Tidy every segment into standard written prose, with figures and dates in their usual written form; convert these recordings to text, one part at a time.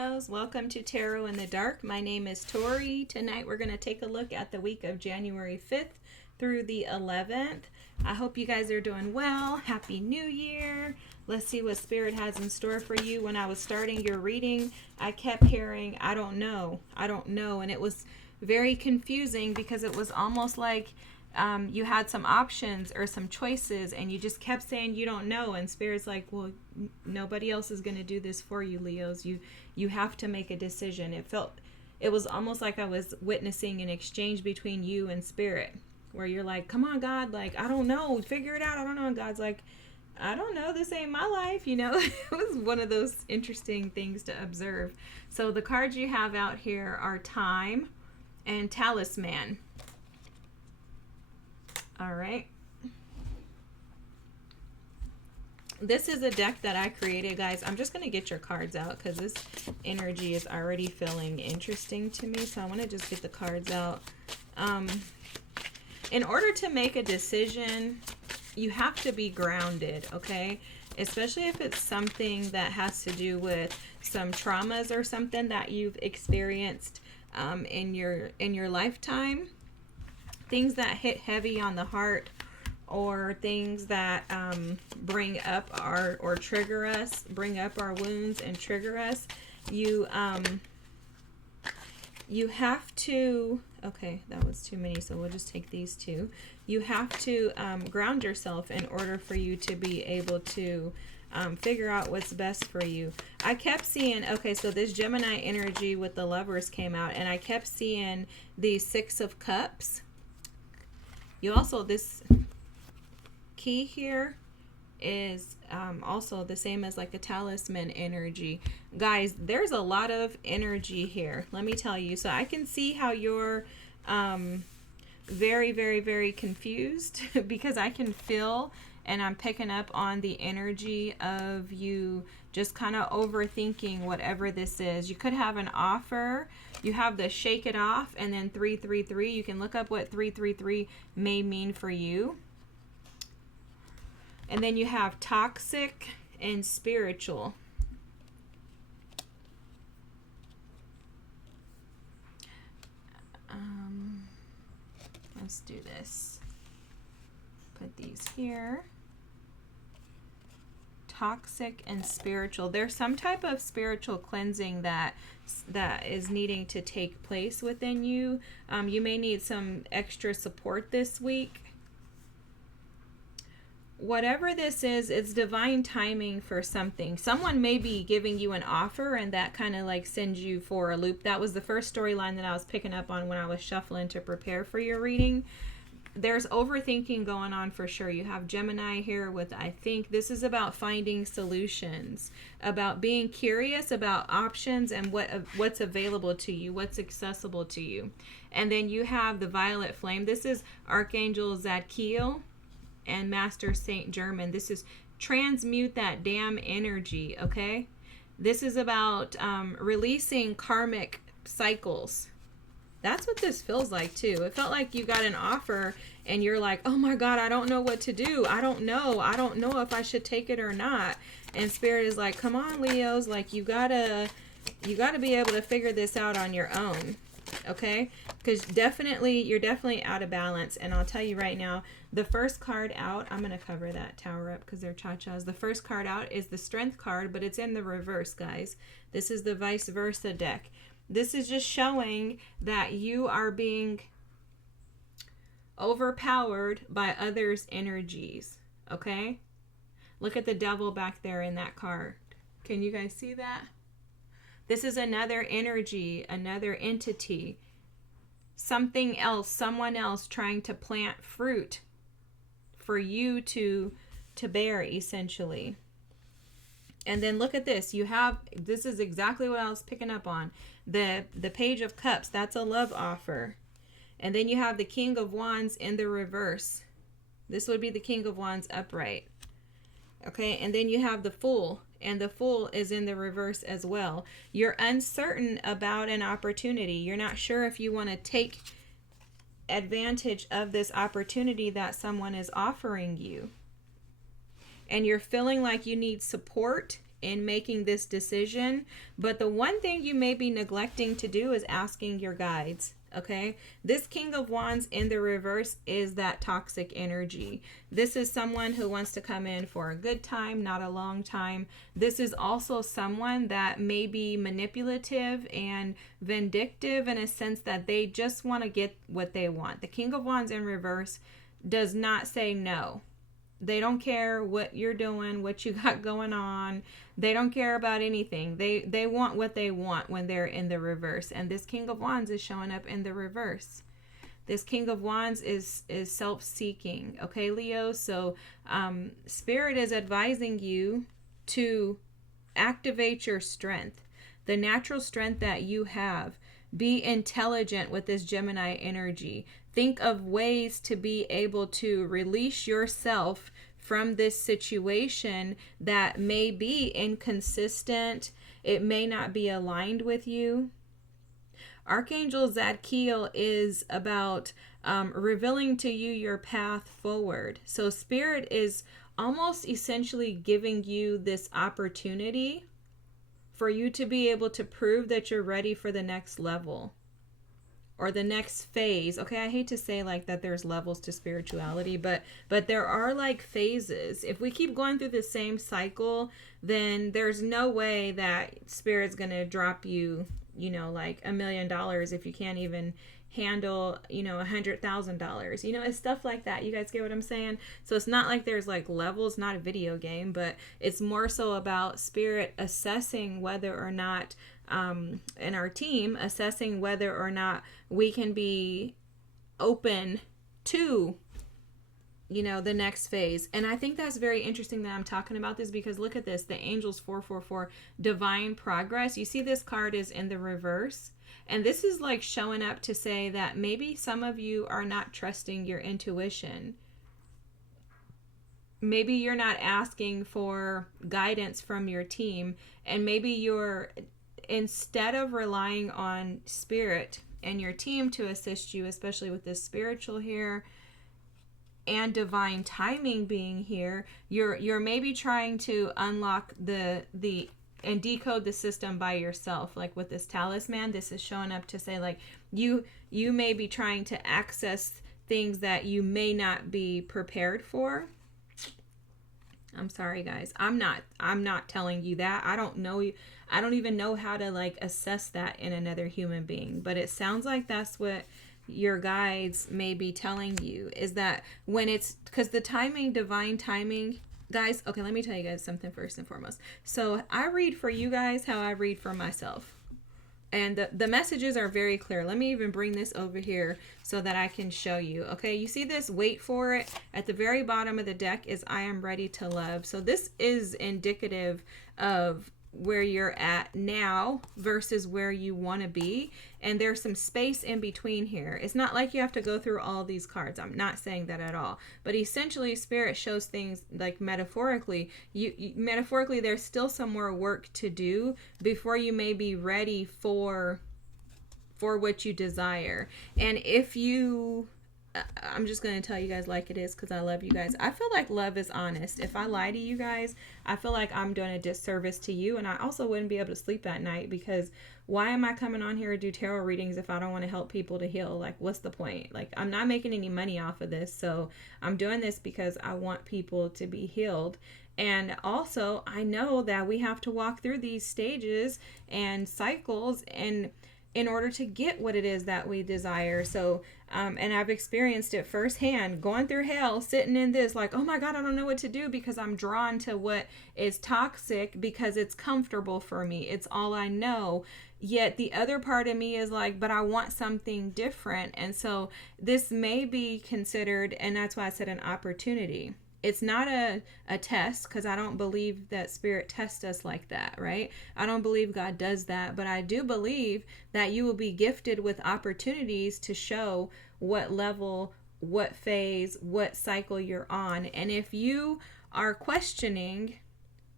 Leos. Welcome to Tarot in the Dark. My name is Tori. Tonight we're going to take a look at the week of January 5th through the 11th. I hope you guys are doing well. Happy New Year. Let's see what Spirit has in store for you. When I was starting your reading, I kept hearing, I don't know. And it was very confusing because it was almost like you had some options or some choices and you just kept saying you don't know, and Spirit's like, well, nobody else is going to do this for you, Leos. You have to make a decision. It was almost like I was witnessing an exchange between you and Spirit, where you're like, come on, God, like, I don't know, figure it out, I don't know. And God's like, I don't know, this ain't my life, you know. It was one of those interesting things to observe. So the cards you have out here are Time and Talisman. All right. This is a deck that I created, guys. I'm just going to get your cards out because this energy is already feeling interesting to me. So I want to just get the cards out. In order to make a decision, you have to be grounded, okay? Especially if it's something that has to do with some traumas or something that you've experienced in your lifetime. Things that hit heavy on the heart, or things that bring up or trigger us, bring up our wounds and trigger us. You have to, okay, that was too many, so we'll just take these two. You have to ground yourself in order for you to be able to figure out what's best for you. I kept seeing, okay, so this Gemini energy with the Lovers came out, and I kept seeing the Six of Cups. You also, this key here is also the same as like a Talisman energy. Guys, there's a lot of energy here, let me tell you. So I can see how you're very, very, very confused because I can feel and I'm picking up on the energy of you just kind of overthinking whatever this is. You could have an offer. You have the shake it off and then 333. You can look up what 333 may mean for you. And then you have toxic and spiritual. Let's do this. Put these here. Toxic and spiritual. There's some type of spiritual cleansing that is needing to take place within you. You may need some extra support this week. Whatever this is, it's divine timing for something. Someone may be giving you an offer and that kind of like sends you for a loop. That was the first storyline that I was picking up on when I was shuffling to prepare for your reading. There's overthinking going on for sure. You have Gemini here with, I think this is about finding solutions, about being curious about options and what's available to you, what's accessible to you. And then you have the Violet Flame. This is Archangel Zadkiel and Master Saint German. This is transmute that damn energy, okay? This is about releasing karmic cycles. That's what this feels like too. It felt like you got an offer and you're like, oh my God, I don't know what to do. I don't know if I should take it or not. And Spirit is like, come on, Leos, like you gotta be able to figure this out on your own. Okay? Because you're definitely out of balance. And I'll tell you right now, the first card out, I'm going to cover that tower up because they're cha-chas. The first card out is the Strength card, but it's in the reverse, guys. This is the vice versa deck. This is just showing that you are being overpowered by others' energies, okay? Look at the Devil back there in that card. Can you guys see that? This is another energy, another entity, something else, someone else trying to plant fruit for you to bear, essentially. And then look at this. This is exactly what I was picking up on. The Page of Cups, that's a love offer. And then you have the King of Wands in the reverse. This would be the King of Wands upright. Okay, and then you have the Fool, and the Fool is in the reverse as well. You're uncertain about an opportunity. You're not sure if you want to take advantage of this opportunity that someone is offering you. And you're feeling like you need support in making this decision. But the one thing you may be neglecting to do is asking your guides. Okay, this King of Wands in the reverse is that toxic energy. This is someone who wants to come in for a good time, not a long time. This is also someone that may be manipulative and vindictive in a sense that they just want to get what they want. The King of Wands in reverse does not say no. They don't care what you're doing, what you got going on. They don't care about anything. They want what they want when they're in the reverse. And this King of Wands is showing up in the reverse. This King of Wands is self-seeking. Okay, Leo? So Spirit is advising you to activate your strength, the natural strength that you have. Be intelligent with this Gemini energy. Think of ways to be able to release yourself from this situation that may be inconsistent. It may not be aligned with you. Archangel Zadkiel is about revealing to you your path forward. So Spirit is almost essentially giving you this opportunity for you to be able to prove that you're ready for the next level or the next phase. Okay, I hate to say like that there's levels to spirituality, but there are like phases. If we keep going through the same cycle, then there's no way that Spirit's going to drop you, like $1 million if you can't even handle, $100,000. It's stuff like that. You guys get what I'm saying? So it's not like there's like levels, not a video game, but it's more so about Spirit assessing whether or not, and our team assessing whether or not we can be open to, the next phase. And I think that's very interesting that I'm talking about this, because look at this, the Angels 444, divine progress. You see this card is in the reverse. And this is like showing up to say that maybe some of you are not trusting your intuition. Maybe you're not asking for guidance from your team. And maybe you're, instead of relying on Spirit and your team to assist you, especially with this spiritual here and divine timing being here, you're maybe trying to unlock the and decode the system by yourself. Like with this talisman, this is showing up to say like you may be trying to access things that you may not be prepared for. I'm sorry guys, I'm not telling you that. I don't know you. I don't even know how to like assess that in another human being, but it sounds like that's what your guides may be telling you, is that when it's, because the timing, divine timing, guys, okay, let me tell you guys something first and foremost. So I read for you guys how I read for myself. And the messages are very clear. Let me even bring this over here so that I can show you. Okay, you see this? Wait for it. At the very bottom of the deck is I am ready to love. So this is indicative of where you're at now versus where you want to be, and there's some space in between here. It's not like you have to go through all these cards. I'm not saying that at all, but essentially Spirit shows things like metaphorically. You metaphorically, there's still some more work to do before you may be ready for what you desire. And if you, I'm just going to tell you guys like it is, because I love you guys. I feel like love is honest. If I lie to you guys, I feel like I'm doing a disservice to you. And I also wouldn't be able to sleep at night, because why am I coming on here to do tarot readings if I don't want to help people to heal? Like, what's the point? Like, I'm not making any money off of this. So I'm doing this because I want people to be healed. And also, I know that we have to walk through these stages and cycles and in order to get what it is that we desire. So, and I've experienced it firsthand, going through hell, sitting in this like, oh my God, I don't know what to do, because I'm drawn to what is toxic because it's comfortable for me. It's all I know. Yet the other part of me is like, but I want something different. And so this may be considered, and that's why I said an opportunity. It's not a test, because I don't believe that Spirit tests us like that, right? I don't believe God does that, but I do believe that you will be gifted with opportunities to show what level, what phase, what cycle you're on. And if you are questioning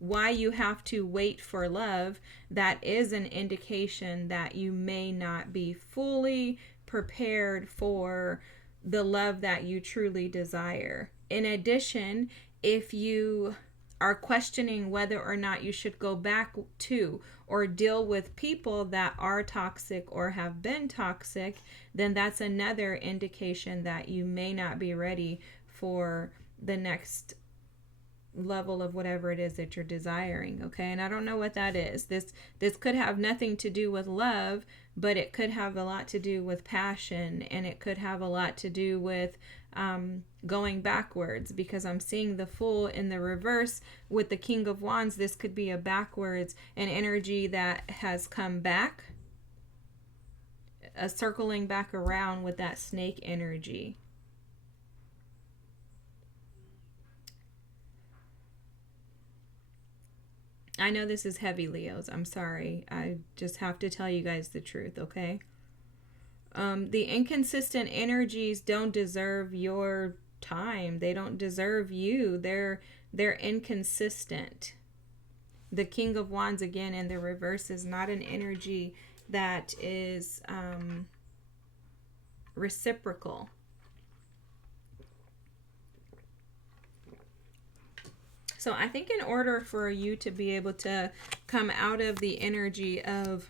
why you have to wait for love, that is an indication that you may not be fully prepared for the love that you truly desire. In addition, if you are questioning whether or not you should go back to or deal with people that are toxic or have been toxic, then that's another indication that you may not be ready for the next level of whatever it is that you're desiring. Okay, and I don't know what that is. This could have nothing to do with love, but it could have a lot to do with passion, and it could have a lot to do with going backwards, because I'm seeing the Fool in the reverse with the King of Wands. This could be a backwards, an energy that has come back, a circling back around with that snake energy. I know this is heavy, Leos. I'm sorry. I just have to tell you guys the truth, okay? The inconsistent energies don't deserve your time. They don't deserve you. They're inconsistent. The King of Wands, again, in the reverse, is not an energy that is reciprocal. So I think in order for you to be able to come out of the energy of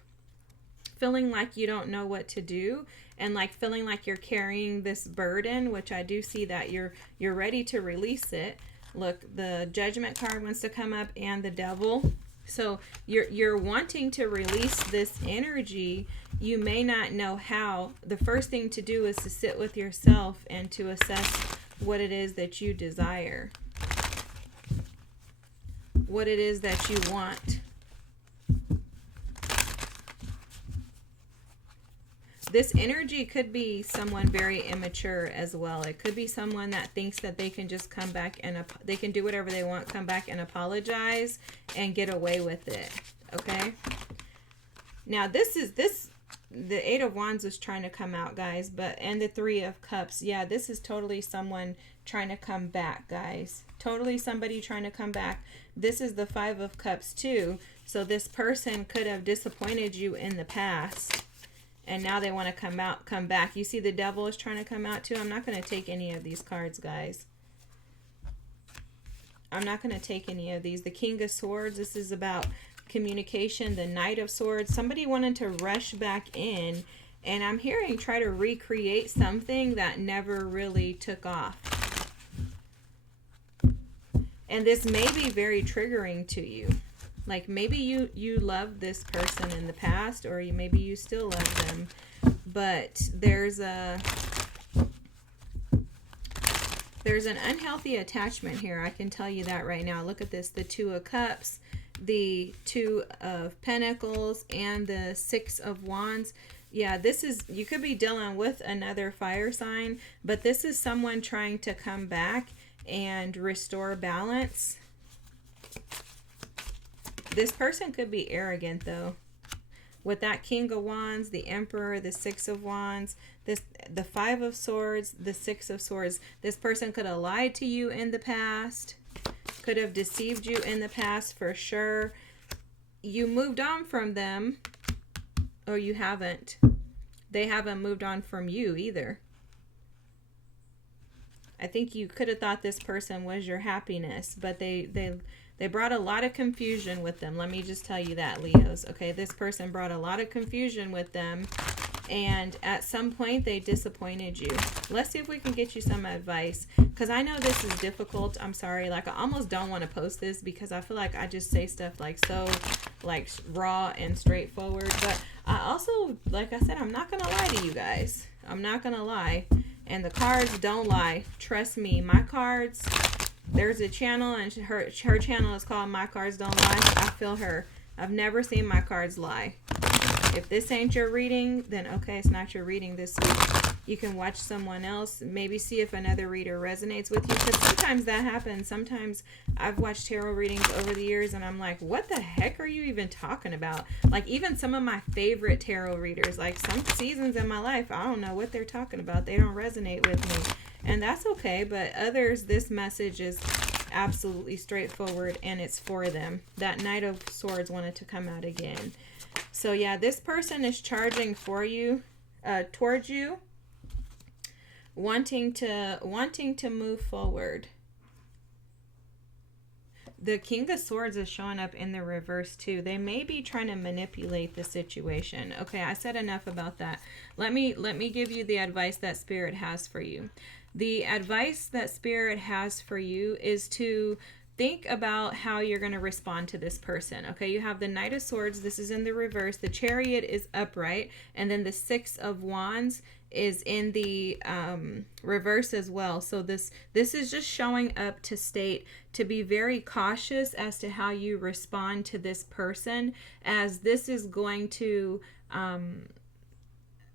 feeling like you don't know what to do, and like feeling like you're carrying this burden, which I do see that you're ready to release it. Look, the Judgment card wants to come up, and the Devil. So you're wanting to release this energy. You may not know how. The first thing to do is to sit with yourself and to assess what it is that you desire, what it is that you want. This energy could be someone very immature as well. It could be someone that thinks that they can just come back and they can do whatever they want, come back and apologize and get away with it. Okay? Now the Eight of Wands is trying to come out, guys, and the Three of Cups. Yeah, this is totally someone trying to come back, guys. Totally somebody trying to come back. This is the Five of Cups too. So this person could have disappointed you in the past, and now they want to come back. You see the Devil is trying to come out too. I'm not going to take any of these cards, guys. I'm not going to take any of these. The King of Swords, this is about communication. The Knight of Swords, somebody wanted to rush back in, and I'm hearing try to recreate something that never really took off. And this may be very triggering to you. Like maybe you loved this person in the past, or maybe you still love them, but there's an unhealthy attachment here. I can tell you that right now. Look at this, the Two of Cups, the Two of Pentacles, and the Six of Wands. Yeah, this is, you could be dealing with another fire sign, but this is someone trying to come back and restore balance. This person could be arrogant though. With that King of Wands, the Emperor, the Six of Wands, the Five of Swords, the Six of Swords. This person could have lied to you in the past, could have deceived you in the past for sure. You moved on from them, or you haven't. They haven't moved on from you either. I think you could have thought this person was your happiness, but they brought a lot of confusion with them. Let me just tell you that, Leos. Okay, this person brought a lot of confusion with them, and at some point they disappointed you. Let's see if we can get you some advice, because I know this is difficult. I'm sorry, like I almost don't want to post this because I feel like I just say stuff like so like raw and straightforward, but I also, like I said, I'm not gonna lie to you guys. I'm not gonna lie, and the cards don't lie. Trust me, my cards, there's a channel, and her channel is called My Cards Don't Lie. I feel her. I've never seen my cards lie. If this ain't your reading, then okay, it's not your reading this week. You can watch someone else, maybe see if another reader resonates with you, because sometimes that happens. Sometimes I've watched tarot readings over the years, and I'm like, what the heck are you even talking about? Like, even some of my favorite tarot readers, like some seasons in my life, I don't know what they're talking about. They don't resonate with me. And that's okay, but others, this message is absolutely straightforward, and it's for them. That Knight of Swords wanted to come out again. So yeah, this person is charging for you, towards you, wanting to move forward. The King of Swords is showing up in the reverse too. They may be trying to manipulate the situation. Okay, I said enough about that. Let me give you the advice that Spirit has for you. The advice that Spirit has for you is to think about how you're going to respond to this person. Okay, you have the Knight of Swords. This is in the reverse. The Chariot is upright. And then the Six of Wands is in the reverse as well. So this is just showing up to state to be very cautious as to how you respond to this person, as this is going to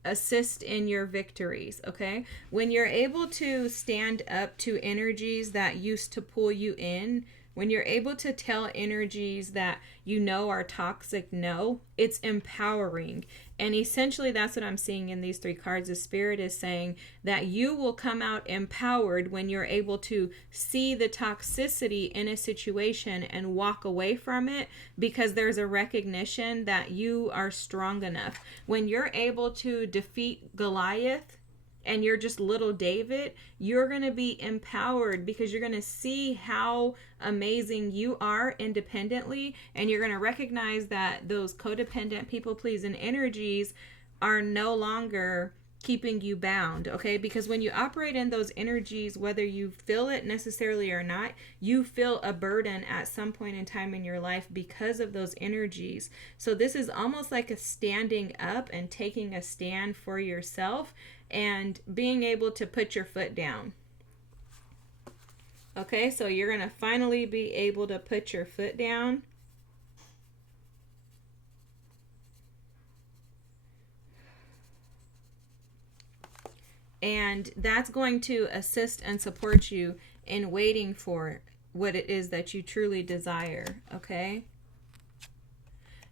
assist in your victories. Okay, when you're able to stand up to energies that used to pull you in, when you're able to tell energies that you know are toxic no, it's empowering. And essentially that's what I'm seeing in these three cards. The Spirit is saying that you will come out empowered when you're able to see the toxicity in a situation and walk away from it, because there's a recognition that you are strong enough. When you're able to defeat Goliath and you're just little David, you're going to be empowered because you're going to see how amazing you are independently, and you're going to recognize that those codependent, people-pleasing energies are no longer keeping you bound, okay? Because when you operate in those energies, whether you feel it necessarily or not, you feel a burden at some point in time in your life because of those energies. So this is almost like a standing up and taking a stand for yourself and being able to put your foot down. Okay, so you're going to finally be able to put your foot down. And that's going to assist and support you in waiting for what it is that you truly desire, okay?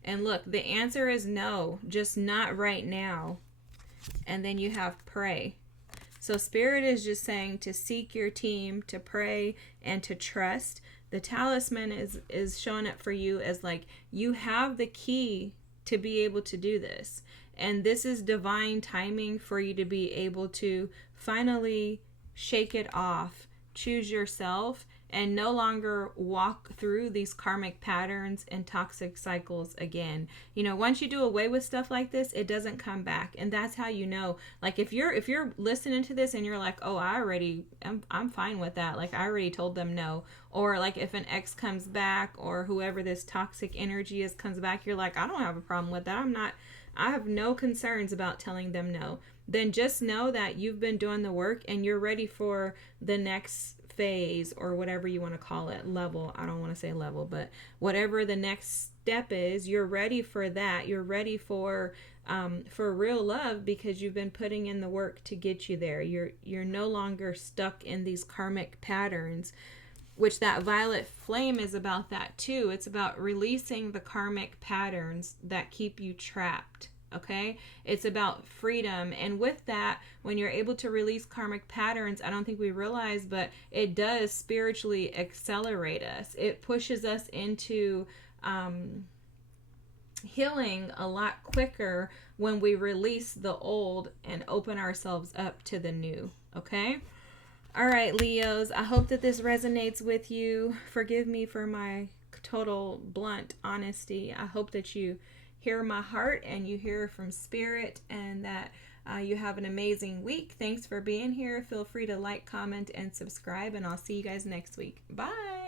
And look, the answer is no, just not right now. And then you have pray. So Spirit is just saying to seek your team, to pray, and to trust. The talisman is showing up for you as like you have the key to be able to do this. And this is divine timing for you to be able to finally shake it off, choose yourself, and no longer walk through these karmic patterns and toxic cycles again. You know, once you do away with stuff like this, it doesn't come back. And that's how you know. Like if you're listening to this and you're like, oh, I'm fine with that. Like I already told them no. Or like if an ex comes back, or whoever this toxic energy is comes back, you're like, I don't have a problem with that. I have no concerns about telling them no. Then just know that you've been doing the work and you're ready for the next phase, or whatever you want to call it, level. I don't want to say level, but whatever the next step is, you're ready for that. You're ready for real love, because you've been putting in the work to get you there. You're no longer stuck in these karmic patterns, which that violet flame is about that too. It's about releasing the karmic patterns that keep you trapped. Okay, it's about freedom. And with that, when you're able to release karmic patterns, I don't think we realize, but it does spiritually accelerate us. It pushes us into healing a lot quicker when we release the old and open ourselves up to the new. Okay. All right, Leos, I hope that this resonates with you. Forgive me for my total blunt honesty. I hope that you hear my heart and you hear from Spirit, and that you have an amazing week. Thanks for being here. Feel free to like, comment, and subscribe, and I'll see you guys next week. Bye.